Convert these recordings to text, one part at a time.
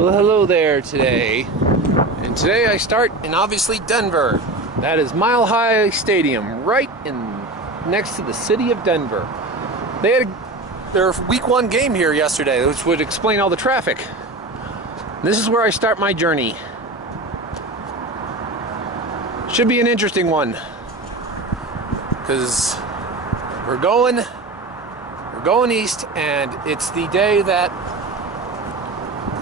Well, hello there today. And today I start in obviously Denver. That is Mile High Stadium, right next to the city of Denver. They had their week 1 game here yesterday, which would explain all the traffic. This is where I start my journey. Should be an interesting one, because we're going east, and it's the day that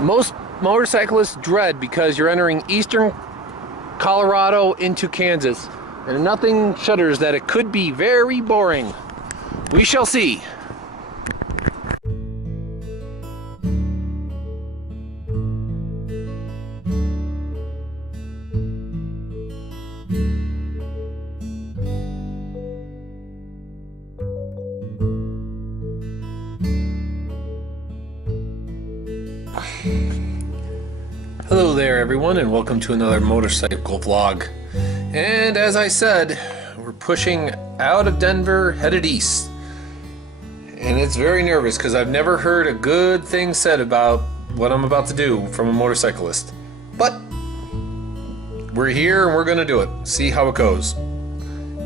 most motorcyclists dread, because you're entering eastern Colorado into Kansas, and nothing shudders that it could be very boring. We shall see. Hello there everyone, and welcome to another motorcycle vlog. And as I said, we're pushing out of Denver, headed east. And it's very nervous because I've never heard a good thing said about what I'm about to do from a motorcyclist. But we're here and we're gonna do it. See how it goes.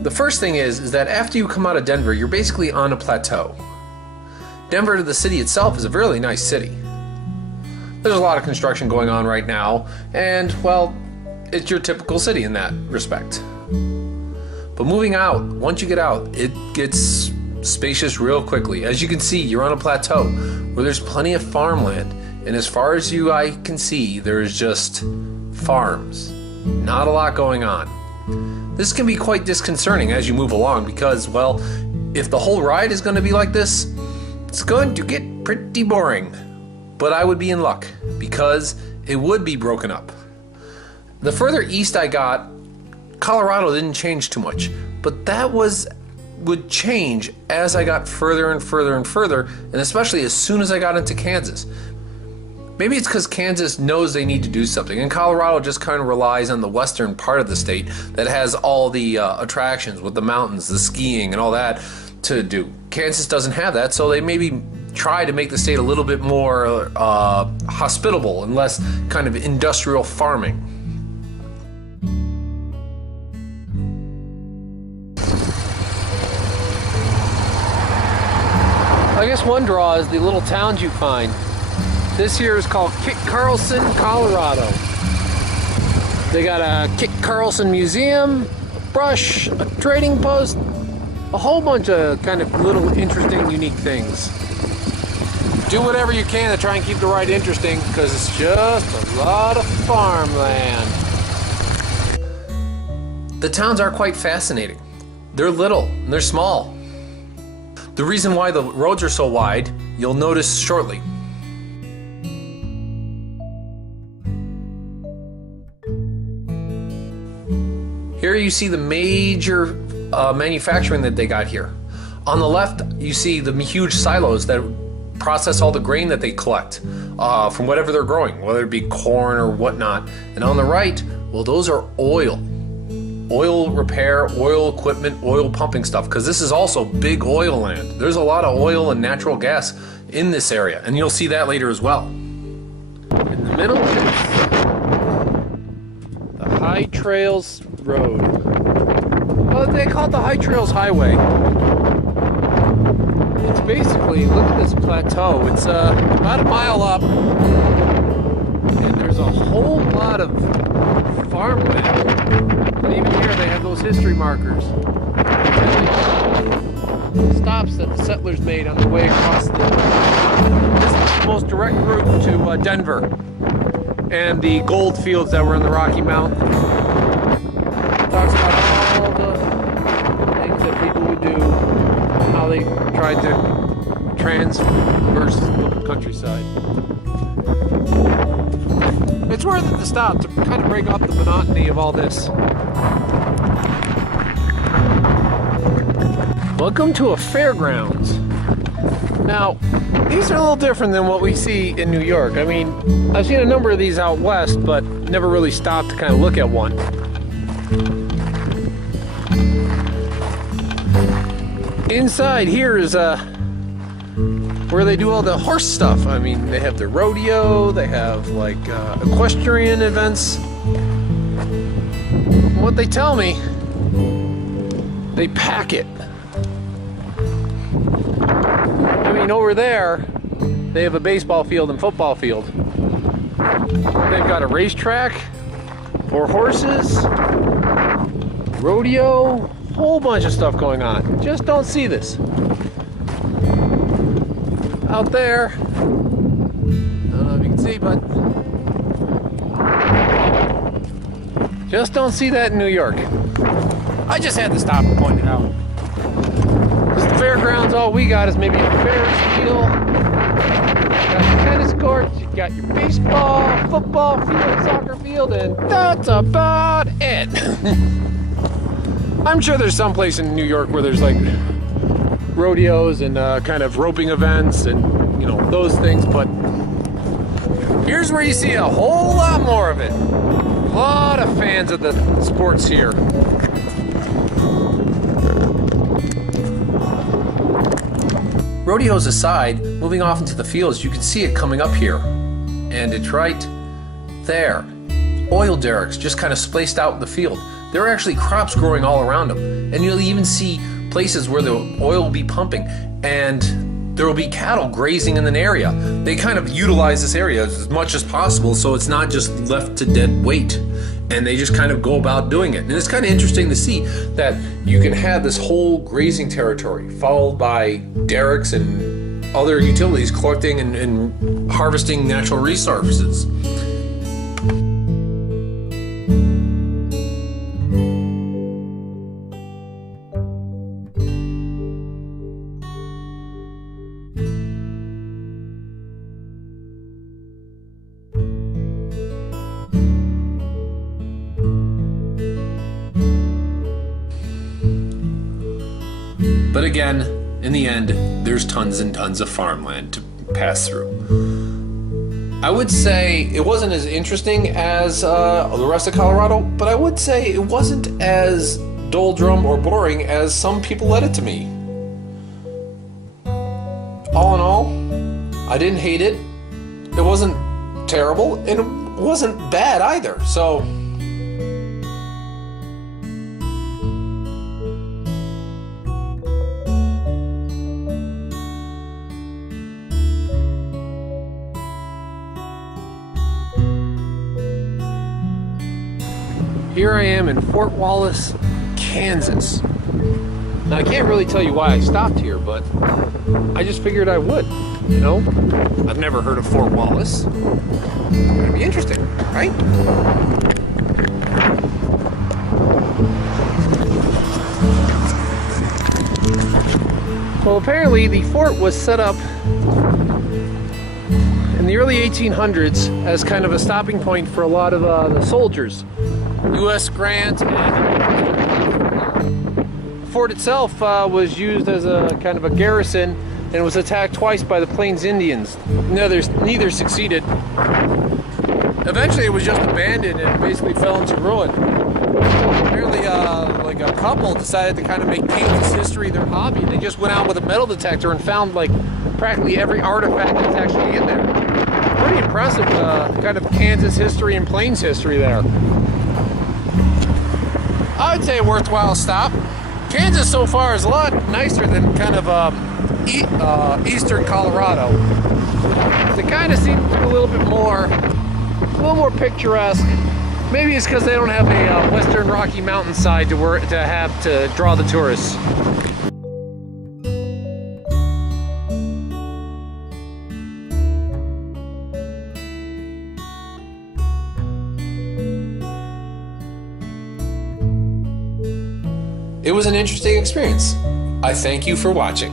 The first thing is that after you come out of Denver, you're basically on a plateau. Denver, the city itself, is a really nice city. There's a lot of construction going on right now, and, well, it's your typical city in that respect. But moving out, once you get out, it gets spacious real quickly. As you can see, you're on a plateau where there's plenty of farmland, and as far as I can see, there's just farms. Not a lot going on. This can be quite disconcerting as you move along because, well, if the whole ride is going to be like this, it's going to get pretty boring. But I would be in luck, because it would be broken up. The further east I got, Colorado didn't change too much, but that would change as I got further and further and further, and especially as soon as I got into Kansas. Maybe it's because Kansas knows they need to do something, and Colorado just kind of relies on the western part of the state that has all the attractions with the mountains, the skiing, and all that to do. Kansas doesn't have that, so they maybe try to make the state a little bit more hospitable and less kind of industrial farming. I guess one draw is the little towns you find. This here is called Kit Carlson, Colorado. They got a Kit Carlson museum, a brush, a trading post, a whole bunch of kind of little interesting, unique things. Do whatever you can to try and keep the ride interesting, because it's just a lot of farmland. The towns are quite fascinating. They're little and they're small. The reason why the roads are so wide, you'll notice shortly. Here you see the major manufacturing that they got here. On the left, you see the huge silos that process all the grain that they collect from whatever they're growing, whether it be corn or whatnot. And on the right, well, those are oil repair, oil equipment, oil pumping stuff, because this is also big oil land. There's a lot of oil and natural gas in this area, and you'll see that later as well. In the middle is the High Trails Road. Well, they call it the High Trails Highway. It's basically, look at this plateau. It's about a mile up, and there's a whole lot of farmland. And even here they have those history markers. Stops that the settlers made on the way across this is the most direct route to Denver and the gold fields that were in the Rocky Mountains. It talks about all the things that people would do, how they tried to traverse the countryside. It's worth it to stop to kind of break up the monotony of all this. Welcome to a fairgrounds. Now, these are a little different than what we see in New York. I mean, I've seen a number of these out west, but never really stopped to kind of look at one. Inside here is where they do all the horse stuff. I mean, they have the rodeo, they have like equestrian events. What they tell me, they pack it. I mean, over there, they have a baseball field and football field. They've got a racetrack for horses, rodeo, whole bunch of stuff going on. Just don't see this. Out there, I don't know if you can see, but just don't see that in New York. I just had to stop and point it out. Because the fairgrounds, all we got is maybe a Ferris wheel. You got your tennis courts, you got your baseball, football field, soccer field, and that's about it. I'm sure there's some place in New York where there's like rodeos and kind of roping events and, you know, those things, but here's where you see a whole lot more of it. A lot of fans of the sports here. Rodeos aside, moving off into the fields, you can see it coming up here. And it's right there. Oil derricks just kind of spaced out in the field. There are actually crops growing all around them. And you'll even see places where the oil will be pumping and there will be cattle grazing in an area. They kind of utilize this area as much as possible so it's not just left to dead weight. And they just kind of go about doing it. And it's kind of interesting to see that you can have this whole grazing territory followed by derricks and other utilities collecting and harvesting natural resources. But again, in the end, there's tons and tons of farmland to pass through. I would say it wasn't as interesting as the rest of Colorado, but I would say it wasn't as doldrum or boring as some people led it to me. All in all, I didn't hate it. It wasn't terrible, and it wasn't bad either, so... Here I am in Fort Wallace, Kansas. Now I can't really tell you why I stopped here, but I just figured I would, you know? I've never heard of Fort Wallace. It's gonna be interesting, right? Well, apparently the fort was set up in the early 1800s as kind of a stopping point for a lot of the soldiers. U.S. Grant, and the fort itself was used as a kind of a garrison and was attacked twice by the Plains Indians. Neither succeeded. Eventually it was just abandoned and basically fell into ruin. Apparently like a couple decided to kind of make Kansas history their hobby. They just went out with a metal detector and found like practically every artifact that's actually in there. Pretty impressive kind of Kansas history and Plains history there. I would say a worthwhile stop. Kansas so far is a lot nicer than kind of eastern Colorado. They kind of seem to be a little more picturesque. Maybe it's because they don't have a western Rocky Mountain side to draw the tourists. It was an interesting experience. I thank you for watching.